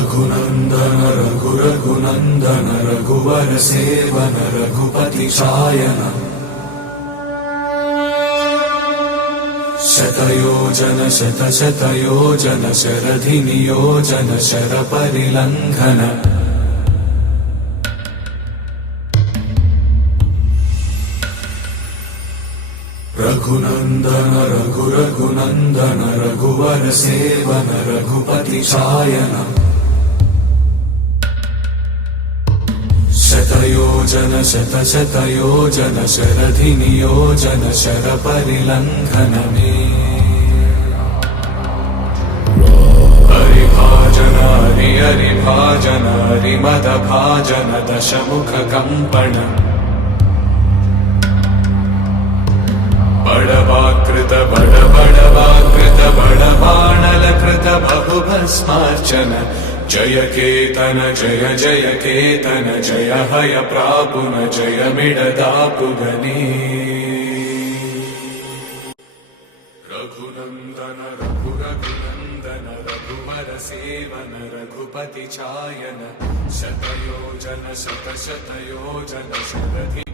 रघुनन्दन रघुनन्दन रघुवर seven Raghupati चायन शतयोजन शतशतयोजन शरधि नियोजन sir परिलंघन Raghunandan Raghunandan रघुवर seven Raghupati चायन शतयोजन शतशतयोजन शरधि नियोजन sir परिलंघन हरिभाजन हरिभाजन हरिमद भाजन दशमुख कंपन बड़वाकृत बड़वाकृत बड़बाणलकृत बहुभस्मार्चन जय केतन जय जय केतन जय हय प्रापुन जय मिडदापुगनी रघुनन्दन रघुनन्दन रघुवर सेवन रघुपति चायन शतयोजन शतशतयोजन शरधि